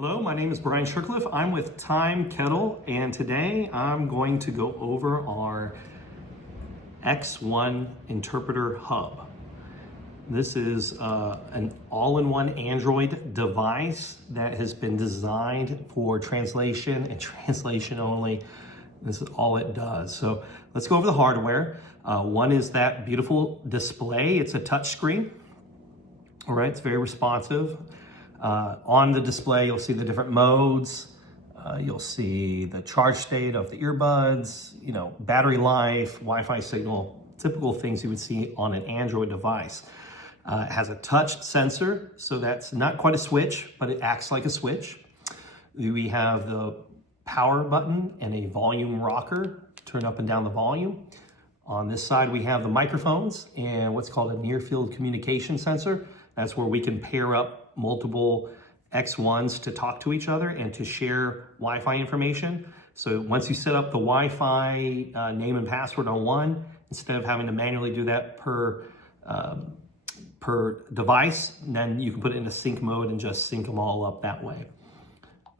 Hello, my name is Brian Shercliffe. I'm with Timekettle, and today I'm going to go over our X1 Interpreter Hub. This is an all-in-one Android device that has been designed for translation and translation only. This is all it does. So let's go over the hardware. One is that beautiful display. It's a touch screen. All right, it's very responsive. On the display, you'll see the different modes. You'll see the charge state of the earbuds, battery life, Wi-Fi signal, typical things you would see on an Android device. It has a touch sensor, so that's not quite a switch, but it acts like a switch. We have the power button and a volume rocker, turn up and down the volume. On this side, we have the microphones and what's called a near field communication sensor. That's where we can pair up multiple X1s to talk to each other and to share Wi-Fi information. So once you set up the Wi-Fi name and password on one, instead of having to manually do that per device, then you can put it in a sync mode and just sync them all up that way.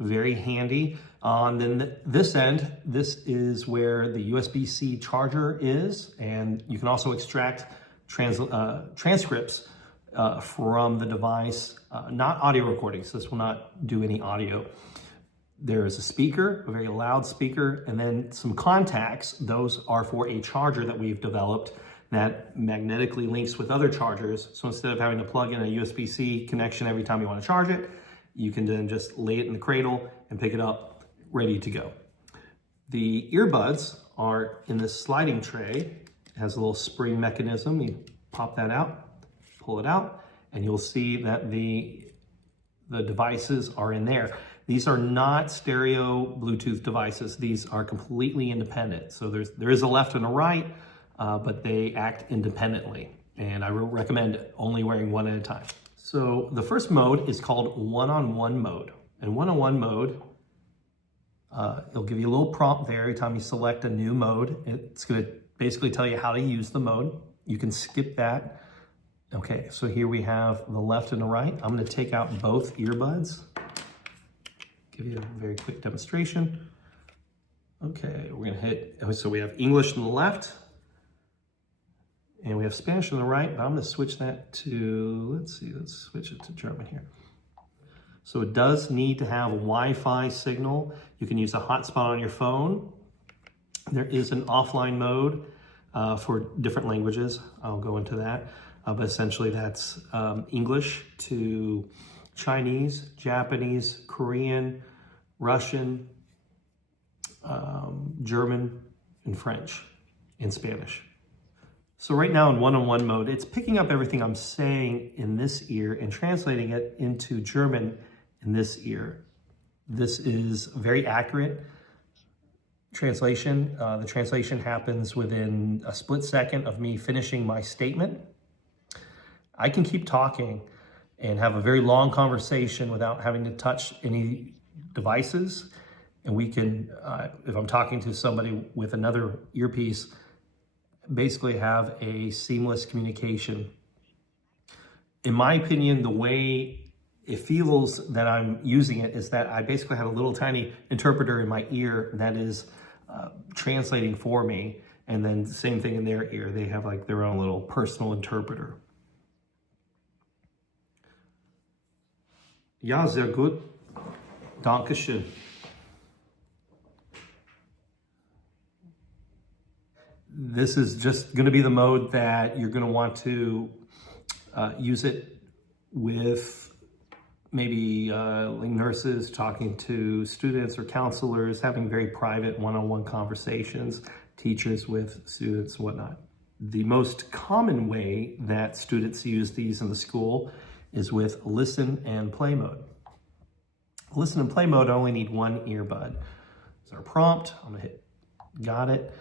Very handy. Then this end, this is where the USB-C charger is, and you can also extract transcripts from the device, not audio recordings. This will not do any audio. There is a speaker, a very loud speaker, and then some contacts. Those are for a charger that we've developed that magnetically links with other chargers. So instead of having to plug in a USB-C connection every time you want to charge it, you can then just lay it in the cradle and pick it up, ready to go. The earbuds are in this sliding tray. It has a little spring mechanism. You pop that out, pull it out, and you'll see that the devices are in there. These are not stereo Bluetooth devices. These are completely independent. So there is a left and a right, but they act independently. And I recommend only wearing one at a time. So the first mode is called one-on-one mode. And one-on-one mode, it'll give you a little prompt there every time you select a new mode. It's gonna basically tell you how to use the mode. You can skip that. Okay, so here we have the left and the right. I'm gonna take out both earbuds. Give you a very quick demonstration. Okay, we're gonna hit, so we have English on the left, and we have Spanish on the right, but I'm gonna switch that to, let's switch it to German here. So it does need to have a Wi-Fi signal. You can use a hotspot on your phone. There is an offline mode for different languages. I'll go into that. But essentially that's English to Chinese, Japanese, Korean, Russian, German, and French, and Spanish. So right now in one-on-one mode, it's picking up everything I'm saying in this ear and translating it into German in this ear. This is very accurate translation. The translation happens within a split second of me finishing my statement. I can keep talking and have a very long conversation without having to touch any devices. And we can, if I'm talking to somebody with another earpiece, basically have a seamless communication. In my opinion, the way it feels that I'm using it is that I basically have a little tiny interpreter in my ear that is translating for me. And then the same thing in their ear. They have like their own little personal interpreter. Ja, sehr gut. Dankeschön. This is just going to be the mode that you're going to want to use it with maybe like nurses talking to students or counselors, having very private one-on-one conversations, teachers with students and whatnot. The most common way that students use these in the school is with listen and play mode. Listen and play mode, I only need one earbud. There's our prompt. I'm gonna hit got it.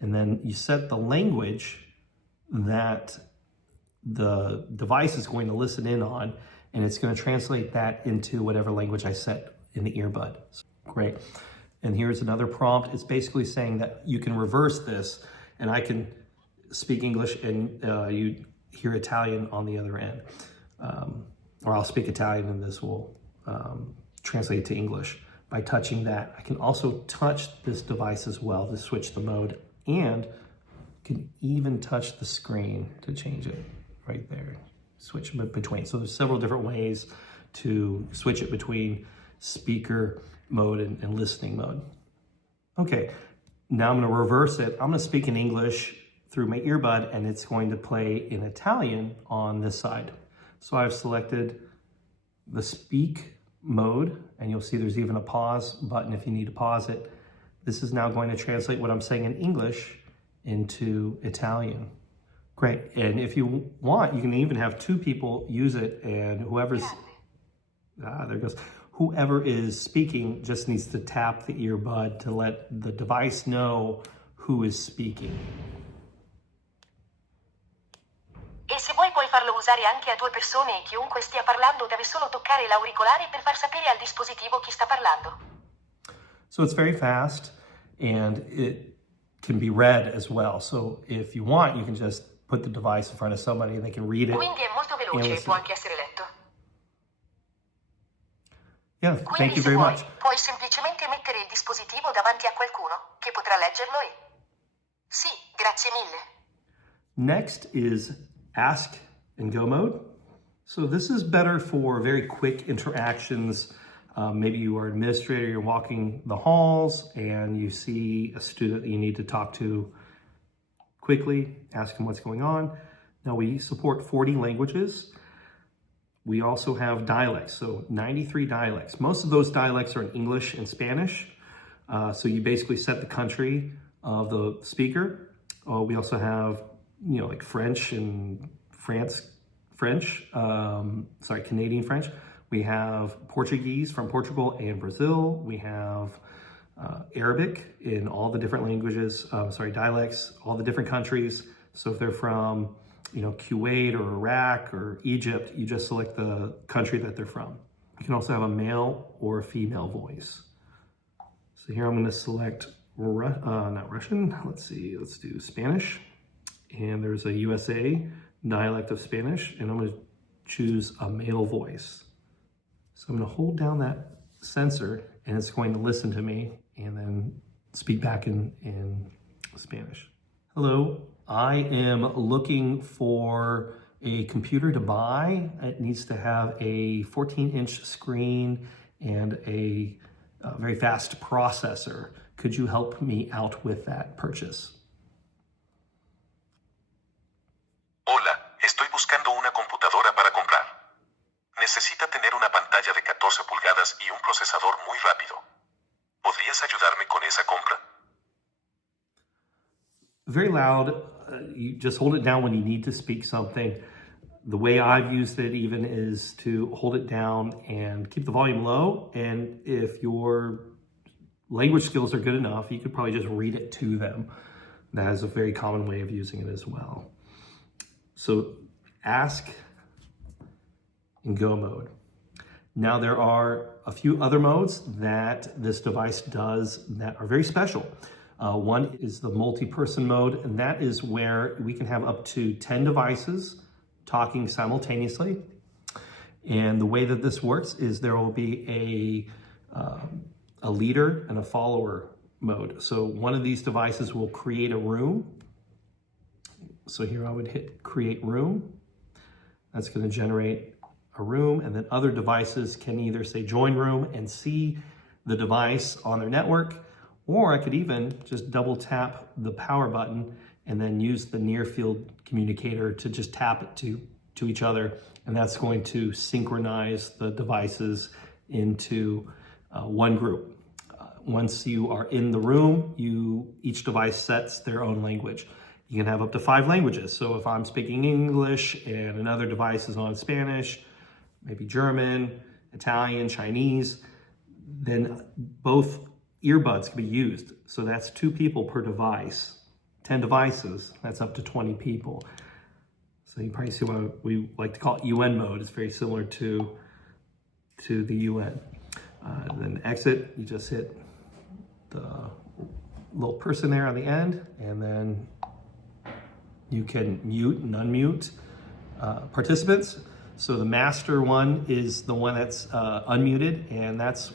And then you set the language that the device is going to listen in on, and it's going to translate that into whatever language I set in the earbud. Great. And here's another prompt. It's basically saying that you can reverse this, and I can speak English and you hear Italian on the other end. Or I'll speak Italian and this will translate it to English by touching that. I can also touch this device as well to switch the mode, and can even touch the screen to change it right there. Switch between. So there's several different ways to switch it between speaker mode and listening mode. Okay, now I'm going to reverse it. I'm going to speak in English through my earbud, and it's going to play in Italian on this side. So I've selected the speak mode, and you'll see there's even a pause button if you need to pause it. This is now going to translate what I'm saying in English into Italian. Great, and if you want, you can even have two people use it, and whoever is speaking just needs to tap the earbud to let the device know who is speaking. E se vuoi puoi farlo usare anche a due persone, e chiunque stia parlando deve solo toccare l'auricolare per far sapere al dispositivo chi sta parlando. So it's very fast, and it can be read as well. So if you want, you can just put the device in front of somebody and they can read it. Quindi è molto veloce e può anche essere letto. Yeah, thank you very much. Puoi semplicemente mettere il dispositivo davanti a qualcuno che potrà leggerlo e... Sì, grazie mille. Next is Ask and Go mode. So this is better for very quick interactions. Maybe you are an administrator, you're walking the halls and you see a student that you need to talk to quickly, ask them what's going on. Now we support 40 languages. We also have dialects, so 93 dialects. Most of those dialects are in English and Spanish. So you basically set the country of the speaker. We also have, like French and Canadian French. We have Portuguese from Portugal and Brazil. We have Arabic in all the different languages, dialects, all the different countries. So if they're from, Kuwait or Iraq or Egypt, you just select the country that they're from. You can also have a male or a female voice. So here I'm going to select, not Russian, let's do Spanish. And there's a USA dialect of Spanish, and I'm going to choose a male voice. So I'm going to hold down that sensor, and it's going to listen to me and then speak back in Spanish. Hello, I am looking for a computer to buy. It needs to have a 14-inch screen and a very fast processor. Could you help me out with that purchase? Hola, estoy buscando una computadora para comprar. Necesita tener una pantalla de 14 pulgadas y un procesador muy rápido. ¿Podrías ayudarme con esa compra? Very loud. You just hold it down when you need to speak something. The way I've used it even is to hold it down and keep the volume low. And if your language skills are good enough, you could probably just read it to them. That is a very common way of using it as well. So ask and go mode. Now there are a few other modes that this device does that are very special. One is the multi-person mode, and that is where we can have up to 10 devices talking simultaneously. And the way that this works is there will be a leader and a follower mode. So one of these devices will create a room. So here I would hit create room. That's going to generate a room, and then other devices can either say join room and see the device on their network, or I could even just double tap the power button and then use the near field communicator to just tap it to each other, and that's going to synchronize the devices into one group. Once you are in the room, each device sets their own language. You can have up to 5 languages. So if I'm speaking English and another device is on Spanish, maybe German, Italian, Chinese, then both earbuds can be used. So that's 2 people per device. 10 devices, that's up to 20 people. So you probably see what we like to call it UN mode. It's very similar to the UN. Then exit, you just hit the little person there on the end, and then you can mute and unmute participants. So the master one is the one that's unmuted, and that's,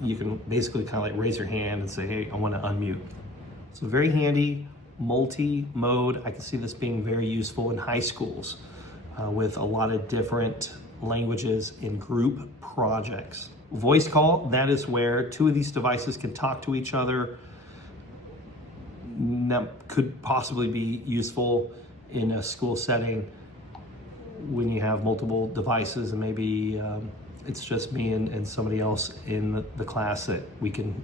you can basically kind of like raise your hand and say, hey, I want to unmute. So very handy, multi-mode. I can see this being very useful in high schools with a lot of different languages in group projects. Voice call, that is where two of these devices can talk to each other. That could possibly be useful in a school setting when you have multiple devices and maybe it's just me and somebody else in the class that we can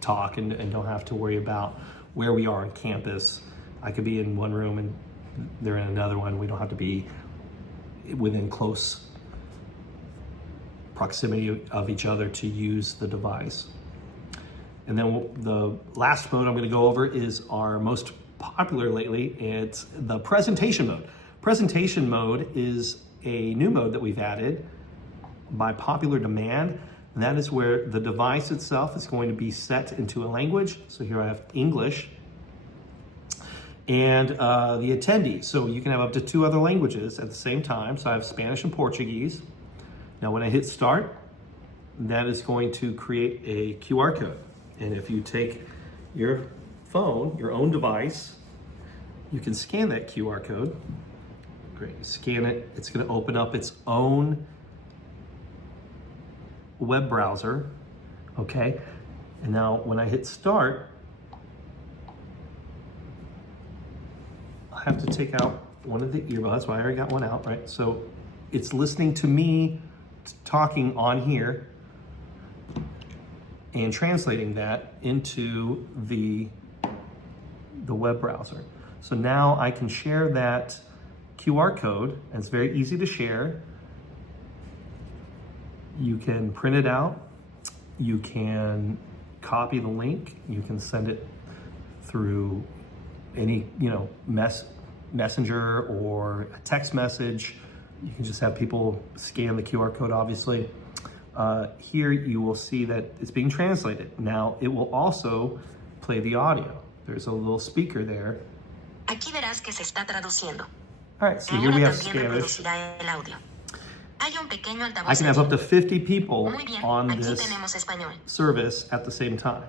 talk and don't have to worry about where we are on campus. I could be in one room and they're in another one. We don't have to be within close proximity of each other to use the device. And then the last mode I'm going to go over is our most popular lately. It's the presentation mode. Presentation mode is a new mode that we've added by popular demand. And that is where the device itself is going to be set into a language. So here I have English. And the attendee. So you can have up to 2 other languages at the same time. So I have Spanish and Portuguese. Now when I hit start, that is going to create a QR code. And if you take your phone, your own device, you can scan that QR code. Great, you scan it, it's gonna open up its own web browser, okay? And now when I hit start, I have to take out one of the earbuds. Well, I already got one out, right? So it's listening to me talking on here and translating that into the web browser. So now I can share that QR code, and it's very easy to share. You can print it out, you can copy the link, you can send it through any, messenger or a text message. You can just have people scan the QR code, obviously. Here you will see that it's being translated. Now it will also play the audio. There's a little speaker there. Aquí verás que se está traduciendo. All right, so here we have También Spanish. reproducirá el audio. Hay un pequeño altavoz I can have allí. up to 50 people Muy bien, on aquí this tenemos español. service at the same time.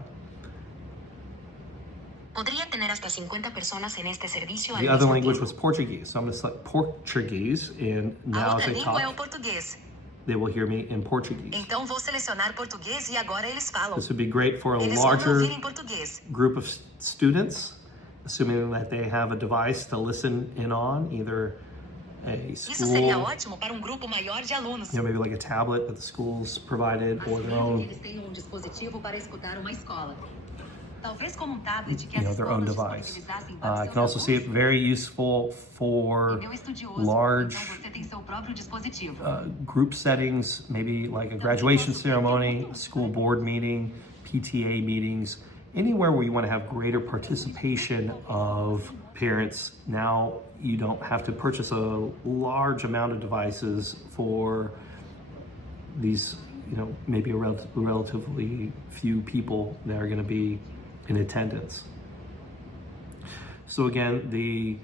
Podría tener hasta 50 personas en este servicio al The other mismo language tiempo. was Portuguese, so I'm going to select Portuguese, and A now as outra I língua é o talk, português. they will hear me in Portuguese. Então vou selecionar português e agora eles falam. This would be great for a Eles vão me larger ouvir em português. group of students, assuming that they have a device to listen in on, either a Isso seria school, ótimo para um grupo maior de alunos. maybe like a tablet that the school's provided, or their own, Eles tenham dispositivo para escutar uma escola. Talvez como tablet que their own device. I can also see it very useful for large você tem seu próprio dispositivo. group settings, maybe like a graduation ceremony, a school board meeting, PTA meetings, anywhere where you want to have greater participation of parents. Now you don't have to purchase a large amount of devices for these, maybe a relatively few people that are going to be in attendance. So again, the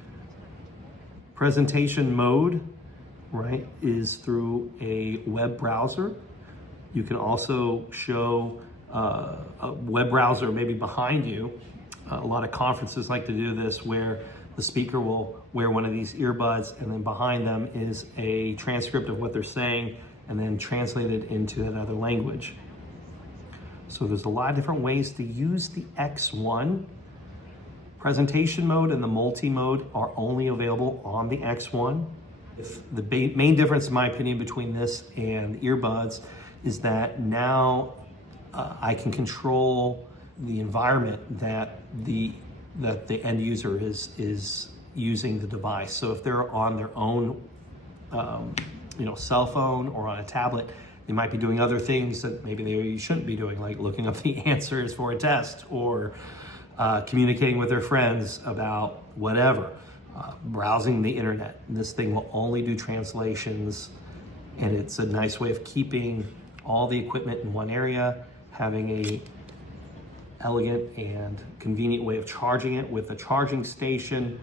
presentation mode, right, is through a web browser. You can also show a web browser maybe behind you. A lot of conferences like to do this, where the speaker will wear one of these earbuds, and then behind them is a transcript of what they're saying and then translated into another language. So there's a lot of different ways to use the X1. Presentation mode and the multi-mode are only available on the X1. The main difference, in my opinion, between this and the earbuds is that now I can control the environment that the end user is using the device. So if they're on their own cell phone or on a tablet, they might be doing other things that maybe they shouldn't be doing, like looking up the answers for a test or communicating with their friends about whatever, browsing the internet. And this thing will only do translations, and it's a nice way of keeping all the equipment in one area, having a elegant and convenient way of charging it with a charging station.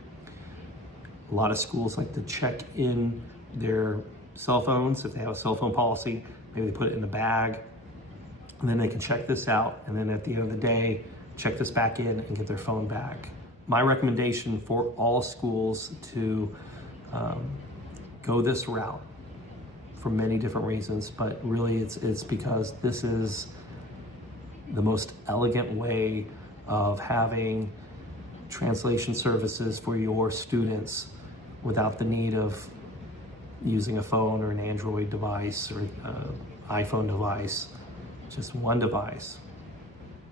A lot of schools like to check in their cell phones, if they have a cell phone policy, maybe they put it in the bag, and then they can check this out, and then at the end of the day, check this back in and get their phone back. My recommendation for all schools to go this route for many different reasons, but really it's because this is the most elegant way of having translation services for your students without the need of using a phone or an Android device or iPhone device, just one device.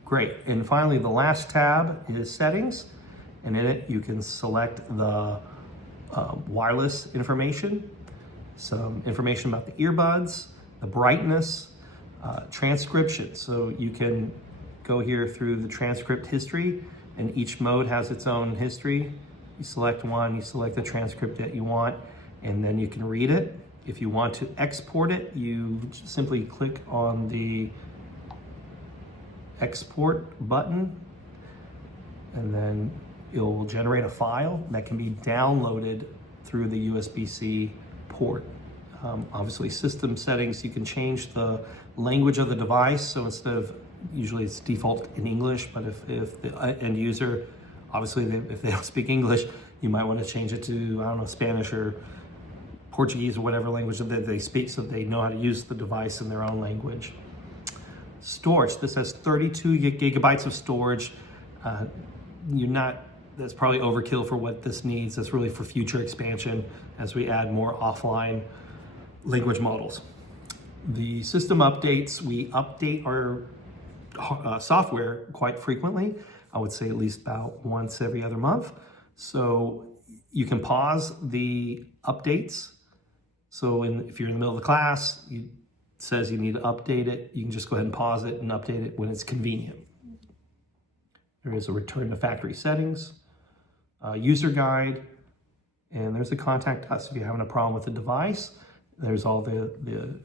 Great. And finally, the last tab is settings, and in it you can select the wireless information, some information about the earbuds, the brightness, transcription. So you can go here through the transcript history, and each mode has its own history. You select one, you select the transcript that you want, and then you can read it. If you want to export it, you simply click on the export button, and then it will generate a file that can be downloaded through the USB-C port. Obviously, system settings, you can change the language of the device. So instead of, usually it's default in English, but if the end user, obviously if they don't speak English, you might want to change it to, I don't know, Spanish or Portuguese or whatever language that they speak, so they know how to use the device in their own language. Storage, this has 32 gigabytes of storage. That's probably overkill for what this needs. That's really for future expansion as we add more offline language models. The system updates, we update our software quite frequently. I would say at least about once every other month. So you can pause the updates. So if you're in the middle of the class, it says you need to update it, you can just go ahead and pause it and update it when it's convenient. There is a return to factory settings, user guide, and there's a contact us if you're having a problem with the device. There's all the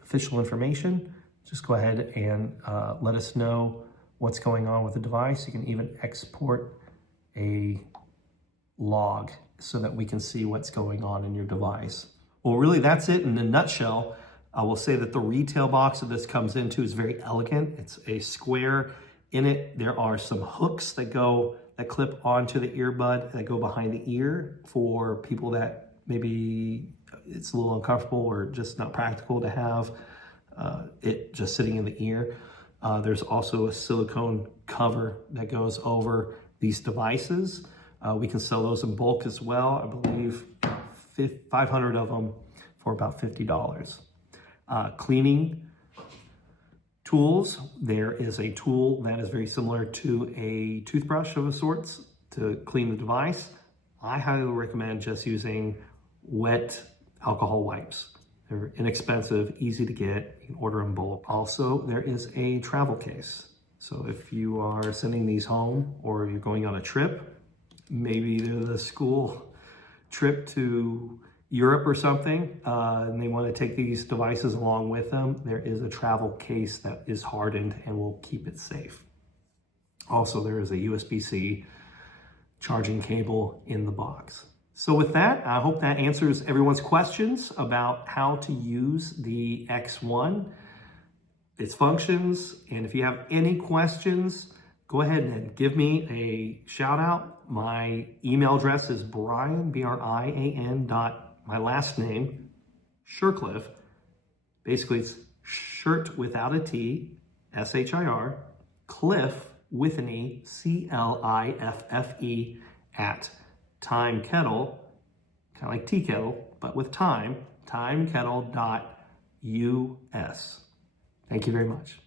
official information. Just go ahead and let us know what's going on with the device. You can even export a log so that we can see what's going on in your device. Well, really, that's it in a nutshell. I will say that the retail box that this comes into is very elegant. It's a square. In it, there are some hooks that clip onto the earbud, that go behind the ear for people that maybe it's a little uncomfortable or just not practical to have it just sitting in the ear. There's also a silicone cover that goes over these devices. We can sell those in bulk as well. I believe 500 of them for about $50. Cleaning tools. There is a tool that is very similar to a toothbrush of a sorts to clean the device. I highly recommend just using wet alcohol wipes. They're inexpensive, easy to get, you can order in bulk. Also, there is a travel case. So if you are sending these home or you're going on a trip, maybe to the school trip to Europe or something, and they want to take these devices along with them, there is a travel case that is hardened and will keep it safe. Also, there is a USB-C charging cable in the box. So with that, I hope that answers everyone's questions about how to use the X1, its functions, and if you have any questions, go ahead and give me a shout out. My email address is Brian, B-R-I-A-N my last name, Shircliffe. Basically, it's shirt without a T, S-H-I-R, Cliff with an E, C-L-I-F-F-E, at Timekettle, kind of like tea kettle, but with time, timekettle.us. Thank you very much.